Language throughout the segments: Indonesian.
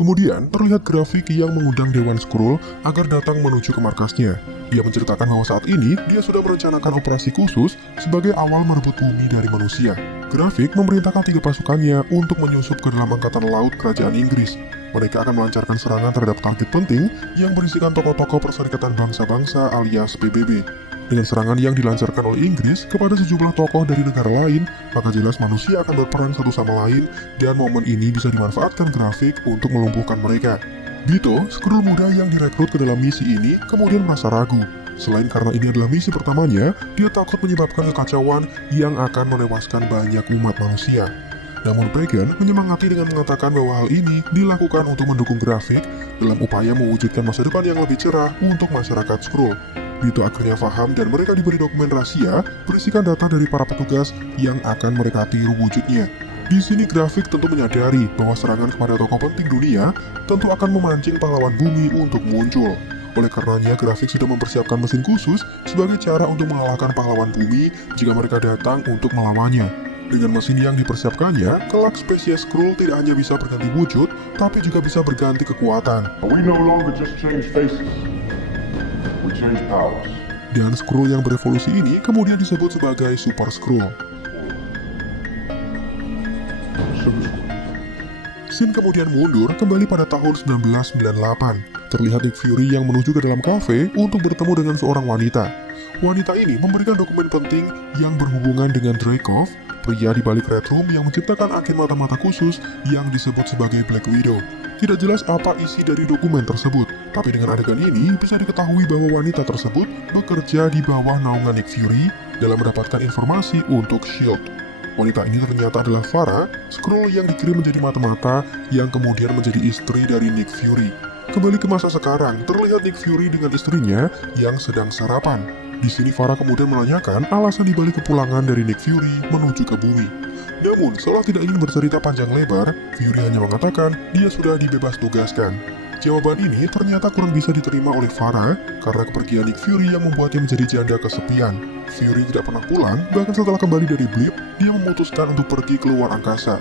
Kemudian, terlihat grafik yang mengundang Dewan Skrull agar datang menuju ke markasnya. Dia menceritakan bahwa saat ini dia sudah merencanakan operasi khusus sebagai awal merebut bumi dari manusia. Grafik memerintahkan 3 pasukannya untuk menyusup ke dalam angkatan laut kerajaan Inggris. Mereka akan melancarkan serangan terhadap target penting yang berisikan tokoh-tokoh Perserikatan Bangsa-Bangsa alias PBB. Dengan serangan yang dilancarkan oleh Inggris kepada sejumlah tokoh dari negara lain, maka jelas manusia akan berperang satu sama lain, dan momen ini bisa dimanfaatkan grafik untuk melumpuhkan mereka. Bito, Skrull muda yang direkrut ke dalam misi ini, kemudian merasa ragu. Selain karena ini adalah misi pertamanya, dia takut menyebabkan kekacauan yang akan menewaskan banyak umat manusia. Namun Pagan menyemangati dengan mengatakan bahwa hal ini dilakukan untuk mendukung grafik dalam upaya mewujudkan masa depan yang lebih cerah untuk masyarakat Skrull. Bito akhirnya paham dan mereka diberi dokumen rahasia berisikan data dari para petugas yang akan mereka tiru wujudnya. Di sini grafik tentu menyadari bahwa serangan kepada tokoh penting dunia tentu akan memancing pahlawan bumi untuk muncul. Oleh karenanya, grafik sudah mempersiapkan mesin khusus sebagai cara untuk mengalahkan pahlawan bumi jika mereka datang untuk melawannya. Dengan mesin yang dipersiapkannya, kelak spesies Skrull tidak hanya bisa berganti wujud, tapi juga bisa berganti kekuatan. We no longer just change faces, we change powers. Dan Skrull yang berevolusi ini kemudian disebut sebagai Super Skrull. Scene kemudian mundur kembali pada tahun 1998. Terlihat Nick Fury yang menuju ke dalam kafe untuk bertemu dengan seorang wanita. Wanita ini memberikan dokumen penting yang berhubungan dengan Dreykov, pria di balik Red Room yang menciptakan agen mata-mata khusus yang disebut sebagai Black Widow. Tidak jelas apa isi dari dokumen tersebut, tapi dengan adegan ini bisa diketahui bahwa wanita tersebut bekerja di bawah naungan Nick Fury dalam mendapatkan informasi untuk S.H.I.E.L.D. Wanita ini ternyata adalah Farah, Skrull yang dikirim menjadi mata-mata yang kemudian menjadi istri dari Nick Fury. Kembali ke masa sekarang, terlihat Nick Fury dengan istrinya yang sedang sarapan. Di sini Farah kemudian menanyakan alasan dibalik kepulangan dari Nick Fury menuju ke bumi. Namun, seolah tidak ingin bercerita panjang lebar, Fury hanya mengatakan dia sudah dibebas tugaskan. Jawaban ini ternyata kurang bisa diterima oleh Farah karena kepergian Nick Fury yang membuatnya menjadi janda kesepian. Fury tidak pernah pulang, bahkan setelah kembali dari blip, dia memutuskan untuk pergi keluar angkasa.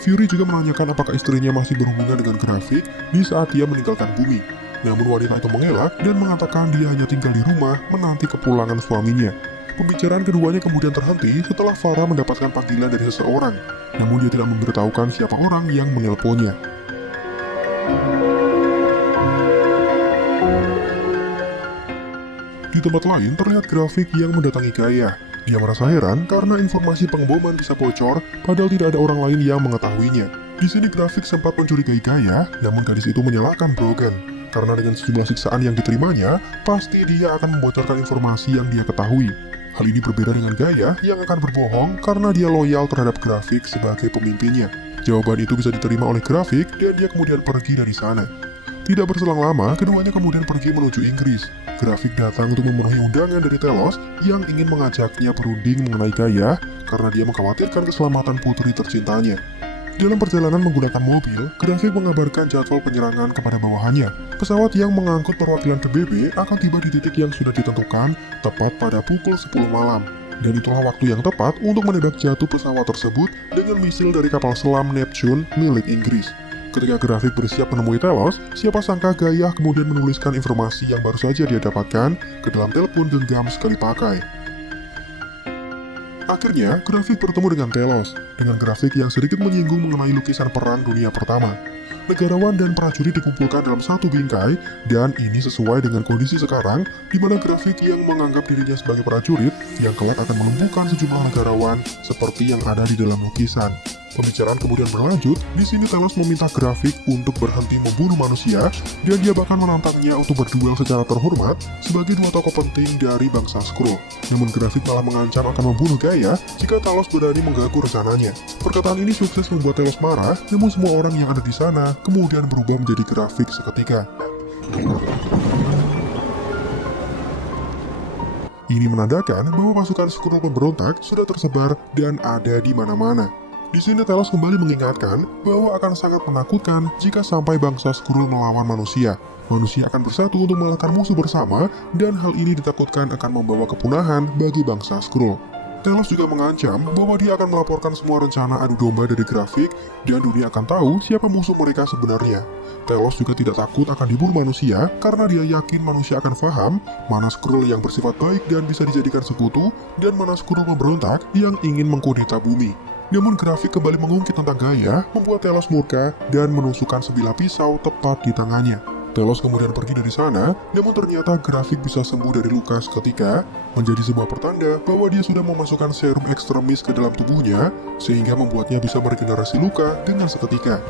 Fury juga menanyakan apakah istrinya masih berhubungan dengan grafik di saat dia meninggalkan bumi. Namun wanita itu mengelak dan mengatakan dia hanya tinggal di rumah menanti kepulangan suaminya. Pembicaraan keduanya kemudian terhenti setelah Farah mendapatkan panggilan dari seseorang. Namun dia tidak memberitahukan siapa orang yang menelponnya. Di tempat lain terlihat grafik yang mendatangi Gaia. Dia merasa heran karena informasi pengeboman bisa bocor padahal tidak ada orang lain yang mengetahuinya. Di sini grafik sempat mencurigai Gaia, namun gadis itu menyalahkan Brogan. Karena dengan sejumlah siksaan yang diterimanya, pasti dia akan membocorkan informasi yang dia ketahui. Hal ini berbeda dengan Gaia yang akan berbohong karena dia loyal terhadap grafik sebagai pemimpinnya. Jawaban itu bisa diterima oleh grafik dan dia kemudian pergi dari sana. Tidak berselang lama, keduanya kemudian pergi menuju Inggris. Grafik datang untuk memenuhi undangan dari Telos yang ingin mengajaknya berunding mengenai Gaia karena dia mengkhawatirkan keselamatan putri tercintanya. Dalam perjalanan menggunakan mobil, grafik mengabarkan jadwal penyerangan kepada bawahannya. Pesawat yang mengangkut perwakilan PBB akan tiba di titik yang sudah ditentukan tepat pada pukul 10 malam. Dan itulah waktu yang tepat untuk menembak jatuh pesawat tersebut dengan misil dari kapal selam Neptune milik Inggris. Ketika grafik bersiap menemui Telos, siapa sangka Gaia kemudian menuliskan informasi yang baru saja dia dapatkan ke dalam telepon genggam sekali pakai. Akhirnya, grafik bertemu dengan Telos, dengan grafik yang sedikit menyinggung mengenai lukisan Perang Dunia Pertama. Negarawan dan prajurit dikumpulkan dalam satu bingkai, dan ini sesuai dengan kondisi sekarang, di mana grafik yang menganggap dirinya sebagai prajurit, yang kelak akan melumpuhkan sejumlah negarawan seperti yang ada di dalam lukisan. Pembicaraan kemudian berlanjut, di sini Telos meminta grafik untuk berhenti membunuh manusia, dan dia bahkan menantangnya untuk berduel secara terhormat sebagai dua tokoh penting dari bangsa Skrull. Namun grafik malah mengancam akan membunuh Gaia jika Telos berani mengganggu rencananya. Perkataan ini sukses membuat Telos marah, namun semua orang yang ada di sana kemudian berubah menjadi grafik seketika. Ini menandakan bahwa pasukan Skrull pemberontak sudah tersebar dan ada di mana-mana. Di sini Telos kembali mengingatkan bahwa akan sangat menakutkan jika sampai bangsa Skrull melawan manusia. Manusia akan bersatu untuk mengalahkan musuh bersama, dan hal ini ditakutkan akan membawa kepunahan bagi bangsa Skrull. Telos juga mengancam bahwa dia akan melaporkan semua rencana adu domba dari Grafik dan dunia akan tahu siapa musuh mereka sebenarnya. Telos juga tidak takut akan dibunuh manusia karena dia yakin manusia akan paham mana Skrull yang bersifat baik dan bisa dijadikan sekutu dan mana Skrull pemberontak yang ingin mengkudeta bumi. Namun Grafik kembali mengungkit tentang Gaia, membuat Telos murka dan menusukkan sebilah pisau tepat di tangannya. Telos kemudian pergi dari sana, namun ternyata Grafik bisa sembuh dari luka seketika, menjadi sebuah pertanda bahwa dia sudah memasukkan serum ekstremis ke dalam tubuhnya, sehingga membuatnya bisa meregenerasi luka dengan seketika.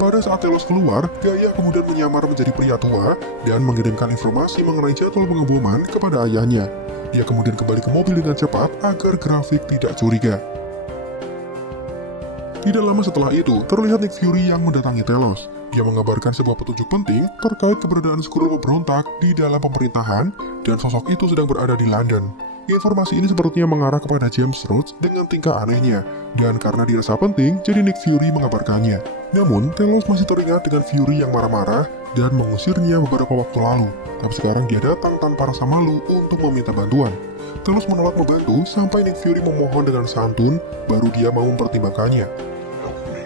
Pada saat Telos keluar, Gaia kemudian menyamar menjadi pria tua dan mengirimkan informasi mengenai jadwal pengeboman kepada ayahnya. Dia kemudian kembali ke mobil dengan cepat agar Grafik tidak curiga. Tidak lama setelah itu, terlihat Nick Fury yang mendatangi Telos. Dia mengabarkan sebuah petunjuk penting terkait keberadaan Skrull pemberontak di dalam pemerintahan, dan sosok itu sedang berada di London. Informasi ini sepertinya mengarah kepada James Rhodes dengan tingkah anehnya, dan karena dirasa penting, jadi Nick Fury mengabarkannya. Namun, Telos masih teringat dengan Fury yang marah-marah dan mengusirnya beberapa waktu lalu. Tapi sekarang dia datang tanpa rasa malu untuk meminta bantuan. Telos menolak membantu sampai Nick Fury memohon dengan santun, baru dia mau mempertimbangkannya. Help me,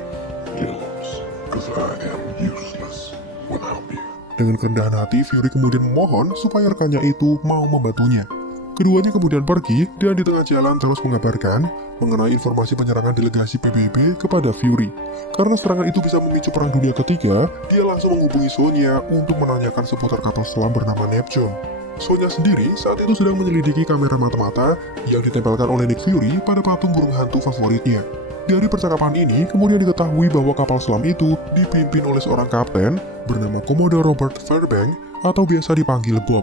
Telos, because I am useless without you. Dengan kerendahan hati, Fury kemudian memohon supaya rekannya itu mau membantunya. Keduanya kemudian pergi, dan di tengah jalan Telos mengabarkan mengenai informasi penyerangan delegasi PBB kepada Fury. Karena serangan itu bisa memicu perang dunia ketiga, dia langsung menghubungi Sonya untuk menanyakan seputar kapal selam bernama Neptune. Sonya sendiri saat itu sedang menyelidiki kamera mata-mata yang ditempelkan oleh Nick Fury pada patung burung hantu favoritnya. Dari percakapan ini, kemudian diketahui bahwa kapal selam itu dipimpin oleh seorang kapten bernama Commodore Robert Fairbank atau biasa dipanggil Bob.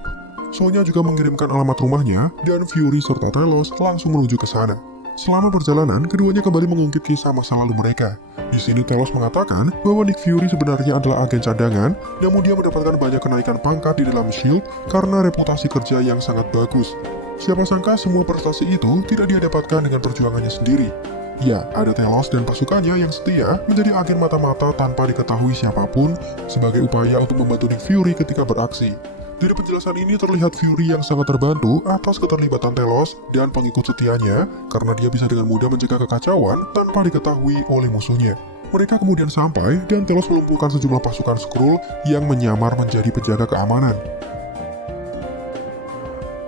Sonya juga mengirimkan alamat rumahnya, dan Fury serta Telos langsung menuju ke sana. Selama perjalanan, keduanya kembali mengungkit kisah masa lalu mereka. Di sini Telos mengatakan bahwa Nick Fury sebenarnya adalah agen cadangan, namun dia mendapatkan banyak kenaikan pangkat di dalam S.H.I.E.L.D. karena reputasi kerja yang sangat bagus. Siapa sangka semua prestasi itu tidak dia dapatkan dengan perjuangannya sendiri. Ya, ada Telos dan pasukannya yang setia menjadi agen mata-mata tanpa diketahui siapapun sebagai upaya untuk membantu Nick Fury ketika beraksi. Dari penjelasan ini terlihat Fury yang sangat terbantu atas keterlibatan Telos dan pengikut setianya karena dia bisa dengan mudah mencegah kekacauan tanpa diketahui oleh musuhnya. Mereka kemudian sampai dan Telos melumpuhkan sejumlah pasukan Skrull yang menyamar menjadi penjaga keamanan.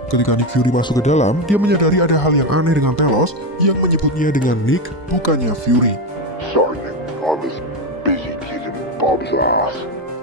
Ketika Nick Fury masuk ke dalam, dia menyadari ada hal yang aneh dengan Telos yang menyebutnya dengan Nick, bukannya Fury. Sorry, Nick. I was busy kicking Bob's ass.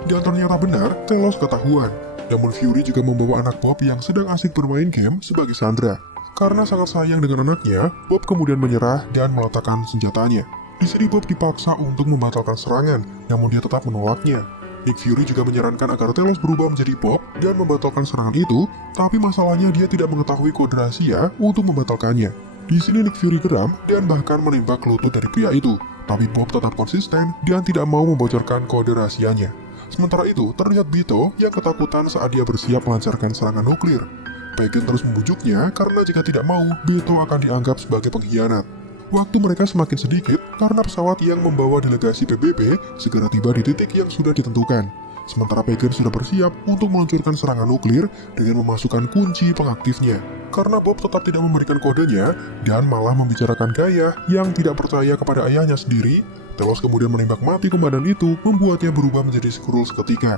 Dan ternyata benar, Telos ketahuan. Namun Fury juga membawa anak Bob yang sedang asik bermain game sebagai sandera. Karena sangat sayang dengan anaknya, Bob kemudian menyerah dan meletakkan senjatanya. Di sini Bob dipaksa untuk membatalkan serangan, namun dia tetap menolaknya. Nick Fury juga menyarankan agar Telos berubah menjadi Bob dan membatalkan serangan itu, tapi masalahnya dia tidak mengetahui kode rahasia untuk membatalkannya. Di sini Nick Fury geram dan bahkan menembak lutut dari pria itu, tapi Bob tetap konsisten dan tidak mau membocorkan kode rahasianya. Sementara itu, terlihat Bito yang ketakutan saat dia bersiap melancarkan serangan nuklir. Pagan terus membujuknya karena jika tidak mau, Bito akan dianggap sebagai pengkhianat. Waktu mereka semakin sedikit karena pesawat yang membawa delegasi PBB segera tiba di titik yang sudah ditentukan. Sementara Pagan sudah bersiap untuk meluncurkan serangan nuklir dengan memasukkan kunci pengaktifnya. Karena Bob tetap tidak memberikan kodenya dan malah membicarakan Gaia yang tidak percaya kepada ayahnya sendiri, Telos kemudian menembak mati komandan itu, membuatnya berubah menjadi Skrull seketika.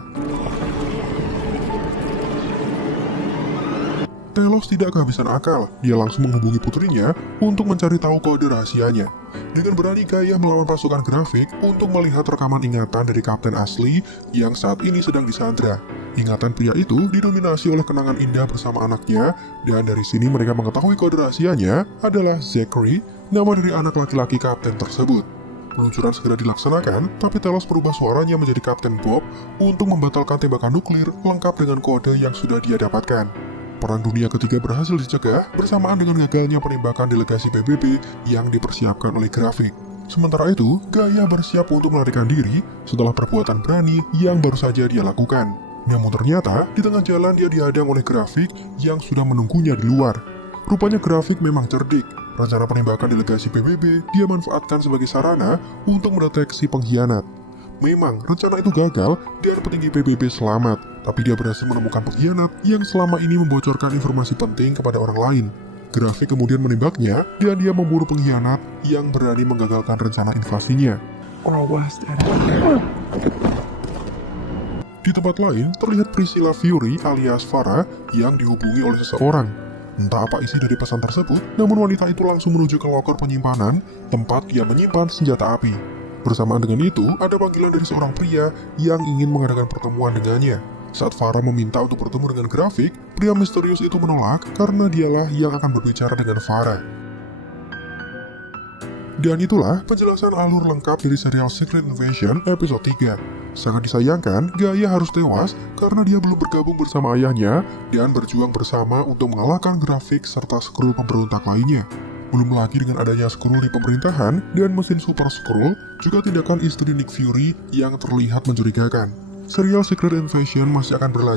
Telos tidak kehabisan akal, dia langsung menghubungi putrinya untuk mencari tahu kode rahasianya. Dengan berani Gaia melawan pasukan Grafik untuk melihat rekaman ingatan dari Kapten asli yang saat ini sedang disandra. Ingatan pria itu didominasi oleh kenangan indah bersama anaknya, dan dari sini mereka mengetahui kode rahasianya adalah Zachary, nama dari anak laki-laki Kapten tersebut. Peluncuran segera dilaksanakan, tapi Telos berubah suaranya menjadi Kapten Bob untuk membatalkan tembakan nuklir lengkap dengan kode yang sudah dia dapatkan. Perang dunia ketiga berhasil dicegah bersamaan dengan gagalnya penembakan delegasi PBB yang dipersiapkan oleh Grafik. Sementara itu, Gaia bersiap untuk melarikan diri setelah perbuatan berani yang baru saja dia lakukan. Namun ternyata, di tengah jalan dia dihadang oleh Grafik yang sudah menunggunya di luar. Rupanya Grafik memang cerdik. Rencana penembakan delegasi PBB dia manfaatkan sebagai sarana untuk mendeteksi pengkhianat. Memang, rencana itu gagal dan petinggi PBB selamat, tapi dia berhasil menemukan pengkhianat yang selama ini membocorkan informasi penting kepada orang lain. Grafik kemudian menembaknya dan dia membunuh pengkhianat yang berani menggagalkan rencana invasinya. Or was that Di tempat lain, terlihat Priscilla Fury alias Farah yang dihubungi oleh seseorang. Entah apa isi dari pesan tersebut, namun wanita itu langsung menuju ke loker penyimpanan, tempat dia menyimpan senjata api. Bersamaan dengan itu, ada panggilan dari seorang pria yang ingin mengadakan pertemuan dengannya. Saat Farah meminta untuk bertemu dengan Grafik, pria misterius itu menolak karena dialah yang akan berbicara dengan Farah. Dan itulah penjelasan alur lengkap dari serial Secret Invasion episode 3. Sangat disayangkan, Gaia harus tewas karena dia belum bergabung bersama ayahnya dan berjuang bersama untuk mengalahkan Grafik serta Skrull pemberontak lainnya. Belum lagi dengan adanya Skrull di pemerintahan dan mesin Super Skrull, juga tindakan istri Nick Fury yang terlihat mencurigakan. Serial Secret Invasion masih akan berlanjut